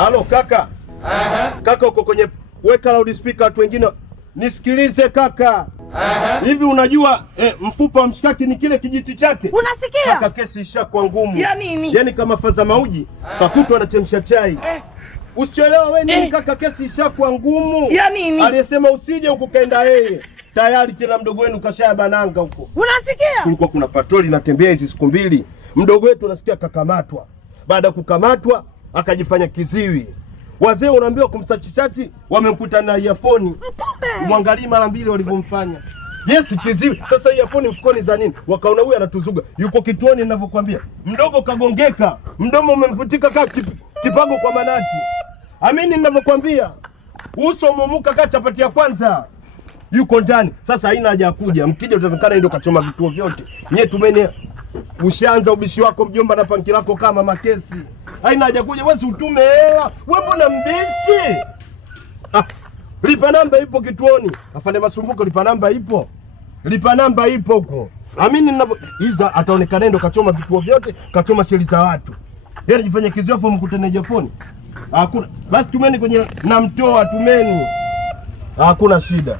Halo kaka. Kaka uko kwenye weka loudspeaker watu wengine. Nisikilize kaka. Hivi unajua mfupa wa mshikaki ni kile kijiti chake? Unasikia? Kaka kesi ishakuwa ngumu. Ya nini? Yaani kama faza mauji, kakutwa anachemsha chai. Usichelewa wewe nini kaka, kesi ishakuwa ngumu. Ya nini? Aliyesema usije huko kaenda yeye. Tayari tena mdogo wenu kashaya bananga huko. Unasikia? Kulikuwa kuna patroli inatembea hizi siku mbili. Mdogo wetu unasikia kakamatwa. Baada ya kukamatwa akajifanya kiziwi. Wazee unaambiwa kumsachichati wamemkuta na earphone. Mtume. Muangalie mara mbili walivyomfanya. Yes, kiziwi. Sasa earphone mfukoni za nini? Wakaona huyu anatuzuga. Yuko kituoni ninavyokuambia. Mdogo kagongeka. Mdomo umemfutika kama kipago kwa manati. Amini ninavyokuambia. Uso umemuka kama chapati ya kwanza. Yuko ndani. Sasa haina haja ya kuja. Mkija utaonekana ndio kachoma vituo vyote. Nyie tumeni ushaanza ubishi wako mjomba na panki lako kama makesi. Haina haja kuja, wewe utume hela. Wewe mbona mbishi? Lipa namba ipo kituoni. Afande Masumbuko, lipa namba ipo. Lipa namba ipo huko. Amini ninavyo Iza ataonekana ndio kachoma vituo vyote, kachoma sheli za watu. Yeye anajifanya kiziofu mkutane jefoni. Hakuna. Basi tumeni kwenye namtoa tumeni. Hakuna shida.